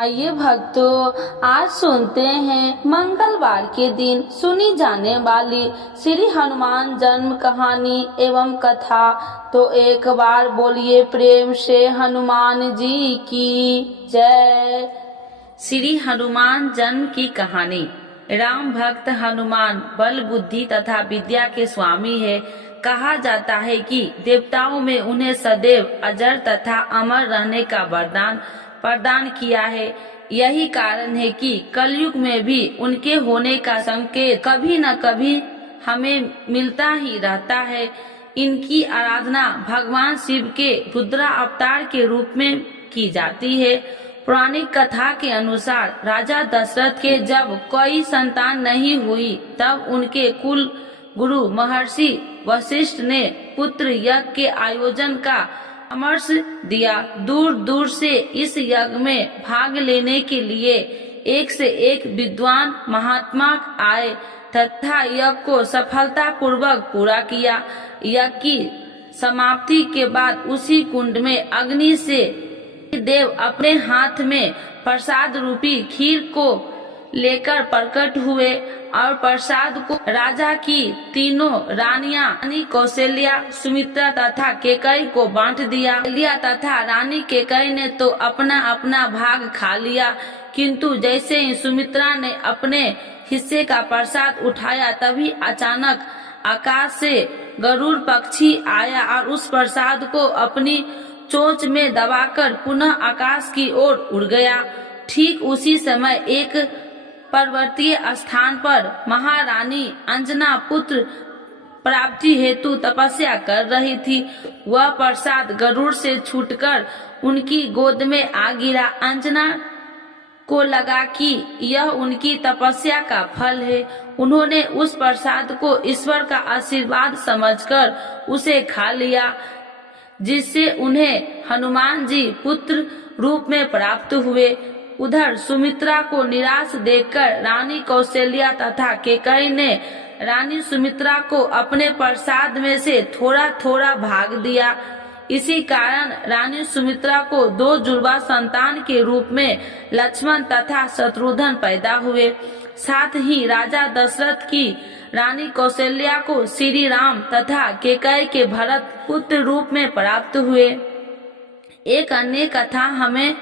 आइए भक्तों, आज सुनते हैं मंगलवार के दिन सुनी जाने वाली श्री हनुमान जन्म कहानी एवं कथा। तो एक बार बोलिए प्रेम से हनुमान जी की जय। श्री हनुमान जन्म की कहानी। राम भक्त हनुमान बल बुद्धि तथा विद्या के स्वामी है। कहा जाता है कि देवताओं में उन्हें सदैव अजर तथा अमर रहने का वरदान प्रदान किया है। यही कारण है कि कलयुग में भी उनके होने का संकेत कभी न कभी हमें मिलता ही रहता है। इनकी आराधना भगवान शिव के रुद्र अवतार के रूप में की जाती है। पौराणिक कथा के अनुसार राजा दशरथ के जब कोई संतान नहीं हुई, तब उनके कुल गुरु महर्षि वशिष्ठ ने पुत्र यज्ञ के आयोजन का परामर्श दिया। दूर दूर से इस यज्ञ में भाग लेने के लिए एक से एक विद्वान महात्मा आए तथा यज्ञ को सफलता पूर्वक पूरा किया। यज्ञ की समाप्ति के बाद उसी कुंड में अग्नि से देव अपने हाथ में प्रसाद रूपी खीर को लेकर प्रकट हुए और प्रसाद को राजा की तीनों रानियां रानी कौशल्या, सुमित्रा तथा केकई को बांट दिया तथा रानी केकई ने तो अपना अपना भाग खा लिया। किंतु जैसे ही सुमित्रा ने अपने हिस्से का प्रसाद उठाया, तभी अचानक आकाश से गरुड़ पक्षी आया और उस प्रसाद को अपनी चोंच में दबाकर पुनः आकाश की ओर उड़ गया। ठीक उसी समय एक पर्वतीय स्थान पर महारानी अंजना पुत्र प्राप्ति हेतु तपस्या कर रही थी। वह प्रसाद गरुड़ से छूटकर उनकी गोद में आ गिरा। अंजना को लगा कि यह उनकी तपस्या का फल है। उन्होंने उस प्रसाद को ईश्वर का आशीर्वाद समझकर उसे खा लिया, जिससे उन्हें हनुमान जी पुत्र रूप में प्राप्त हुए। उधर सुमित्रा को निराश देखकर रानी कौशल्या तथा केकई ने रानी सुमित्रा को अपने प्रसाद में से थोड़ा थोड़ा भाग दिया। इसी कारण रानी सुमित्रा को दो जुड़वा संतान के रूप में लक्ष्मण तथा शत्रुघ्न पैदा हुए। साथ ही राजा दशरथ की रानी कौशल्या को श्री राम तथा केकई के भरत पुत्र रूप में प्राप्त हुए। एक अन्य कथा हमें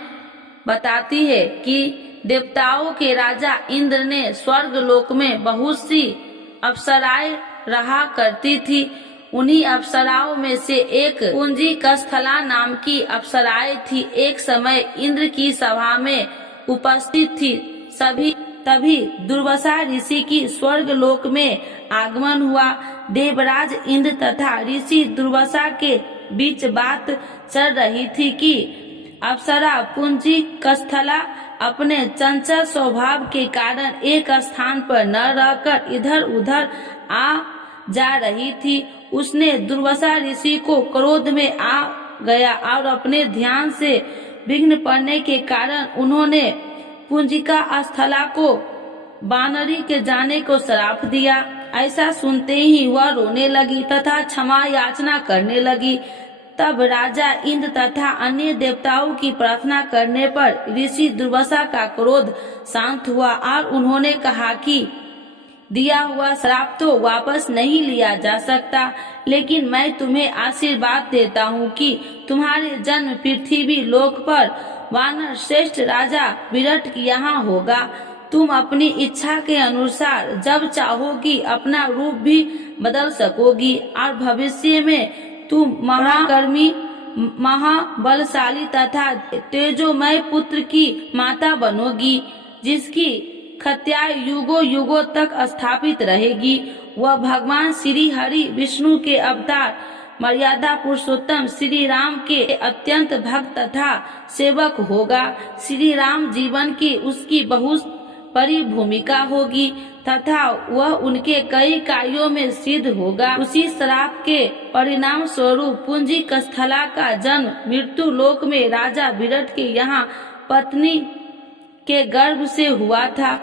बताती है कि देवताओं के राजा इंद्र ने स्वर्ग लोक में बहुत सी अप्सराएं रहा करती थी। उन्हीं अप्सराओं में से एक कुंजी कस्थला नाम की अप्सराएं थी। एक समय इंद्र की सभा में उपस्थित थी तभी दुर्वासा ऋषि की स्वर्ग लोक में आगमन हुआ। देवराज इंद्र तथा ऋषि दुर्वासा के बीच बात चल रही थी कि अप्सरा कुंजी कस्थला अपने चंचल स्वभाव के कारण एक स्थान पर न रहकर इधर उधर आ जा रही थी। उसने दुर्वासा ऋषि को क्रोध में आ गया और अपने ध्यान से विघ्न पड़ने के कारण उन्होंने कुंजिका स्थला को बानरी के जाने को श्राप दिया। ऐसा सुनते ही वह रोने लगी तथा क्षमा याचना करने लगी। तब राजा इंद्र तथा अन्य देवताओं की प्रार्थना करने पर ऋषि दुर्वासा का क्रोध शांत हुआ और उन्होंने कहा कि दिया हुआ श्राप तो वापस नहीं लिया जा सकता, लेकिन मैं तुम्हें आशीर्वाद देता हूँ कि तुम्हारे जन्म पृथ्वी लोक पर वानर श्रेष्ठ राजा विराट यहाँ होगा। तुम अपनी इच्छा के अनुसार जब चाहोगी अपना रूप भी बदल सकोगी और भविष्य में तुम महाकर्मी, महाबलशाली तथा तेजोमय पुत्र की माता बनोगी, जिसकी ख्याति युगों युगों तक स्थापित रहेगी। वह भगवान श्री हरि विष्णु के अवतार मर्यादा पुरुषोत्तम श्री राम के अत्यंत भक्त तथा सेवक होगा। श्री राम जीवन की उसकी बहुत बड़ी भूमिका होगी तथा वह उनके कई कार्यों में सिद्ध होगा। उसी श्राप के परिणाम स्वरूप पुंजी कस्थला का जन्म मृत्यु लोक में राजा विराट के यहाँ पत्नी के गर्भ से हुआ था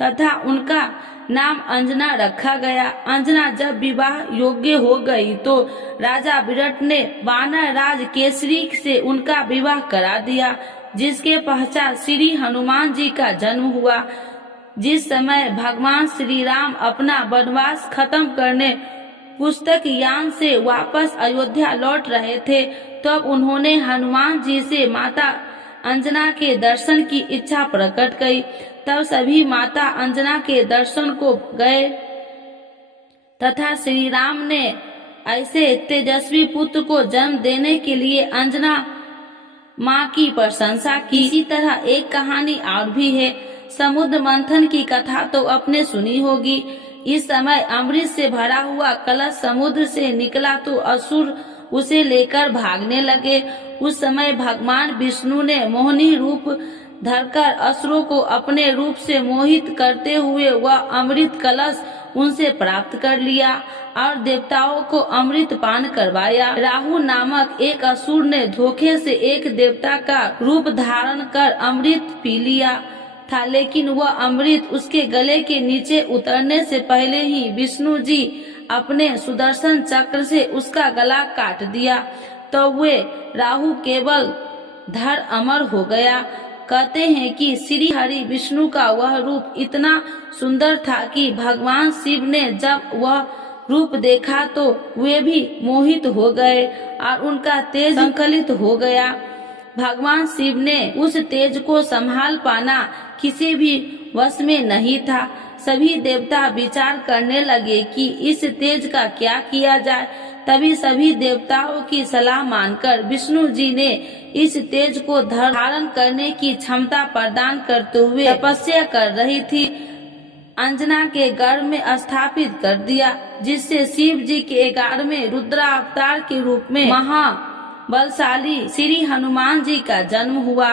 तथा उनका नाम अंजना रखा गया। अंजना जब विवाह योग्य हो गई तो राजा विराट ने वानर राज केसरी से उनका विवाह करा दिया। जिसके पश्चात श्री हनुमान जी का जन्म हुआ। जिस समय भगवान श्री राम अपना वनवास खत्म करने पुस्तक यान से वापस अयोध्या लौट रहे थे, तब उन्होंने हनुमान जी से माता अंजना के दर्शन की इच्छा प्रकट की। तब सभी माता अंजना के दर्शन को गए तथा श्री राम ने ऐसे तेजस्वी पुत्र को जन्म देने के लिए अंजना माँ की प्रशंसा की। इसी तरह एक कहानी और भी है। समुद्र मंथन की कथा तो आपने सुनी होगी। इस समय अमृत से भरा हुआ कलश समुद्र से निकला तो असुर उसे लेकर भागने लगे। उस समय भगवान विष्णु ने मोहिनी रूप धरकर असुरों को अपने रूप से मोहित करते हुए वह अमृत कलश उनसे प्राप्त कर लिया और देवताओं को अमृत पान करवाया। राहु नामक एक असुर ने धोखे से एक देवता का रूप धारण कर अमृत पी लिया था, लेकिन वह अमृत उसके गले के नीचे उतरने से पहले ही विष्णु जी अपने सुदर्शन चक्र से उसका गला काट दिया, तो वे राहु केवल धर अमर हो गया। कहते हैं कि श्री हरि विष्णु का वह रूप इतना सुंदर था कि भगवान शिव ने जब वह रूप देखा तो वे भी मोहित हो गए और उनका तेज संकलित हो गया। भगवान शिव ने उस तेज को संभाल पाना किसी भी वश में नहीं था। सभी देवता विचार करने लगे कि इस तेज का क्या किया जाए। तभी सभी देवताओं की सलाह मानकर विष्णु जी ने इस तेज को धारण करने की क्षमता प्रदान करते हुए तपस्या कर रही थी अंजना के गर्भ में स्थापित कर दिया, जिससे शिव जी के 11वें रुद्रावतार के रूप में महाबलशाली श्री हनुमान जी का जन्म हुआ।